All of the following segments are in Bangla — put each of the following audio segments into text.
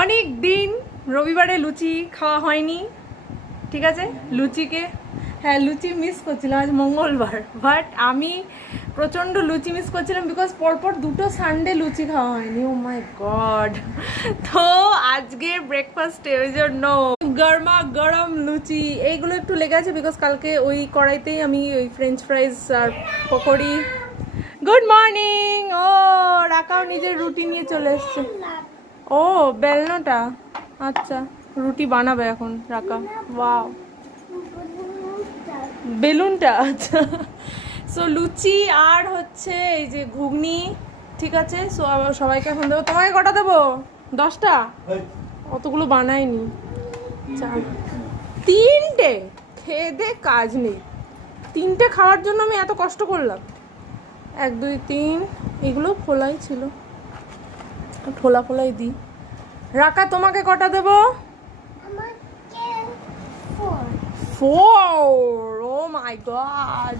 অনেক দিন রবিবারে লুচি খাওয়া হয়নি, ঠিক আছে। লুচিকে হ্যাঁ লুচি মিস করছিলাম, আজ মঙ্গলবার, বাট আমি প্রচণ্ড লুচি মিস করছিলাম বিকজ পরপর 2টো সানডে লুচি খাওয়া হয়নি। ও মাই গড। তো আজকে ব্রেকফাস্টে ওই জন্য গরমা গরম লুচি এইগুলো একটু লেগে আছে বিকজ কালকে ওই কড়াইতেই আমি ওই ফ্রেঞ্চ ফ্রাইজ আর পকোড়ি। Good morning. ও রাকাও নিজের রুটি নিয়ে চলে এসছে। ও বেলনাটা, আচ্ছা রুটি বানাবে এখন রাকা। ওয়াও, বেলুনটা, আচ্ছা। সো লুচি আর হচ্ছে এই যে ঘুগনি, ঠিক আছে। সো সবাইকে এখন দেবো। তোমাকে কটা দেবো? 10টা? অতগুলো বানাইনি। 3টে খেয়ে দে কাজ নেই। 3টে খাওয়ার জন্য আমি এত কষ্ট করলাম। 1 2 3 এগুলো ফোলাই ছিল, ফোলা ফোলাই দিই। রাকা তোমাকে কটা দেবো? 4। ও মাই গড।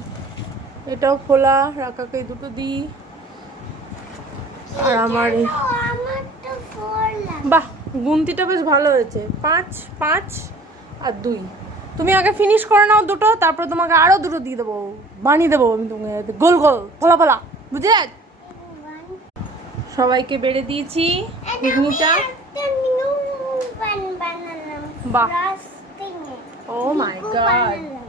এটাও খোলা, রাকাকে দুটো দিই। আর আমার বাহ, গুনতিটা বেশ ভালো হয়েছে। 5 5 আর 2। তুমি আগে ফিনিশ করে নাও দুটো, তারপর তোমাকে আরো দুটো দিয়ে দেবো, বানিয়ে দেবো আমি তোমাকে গোল গোল ফোলা ফোলা, বুঝলে? সবাইকে বেড়ে দিয়েছি ঘুগনিটা। বাহ, ও মাই গড।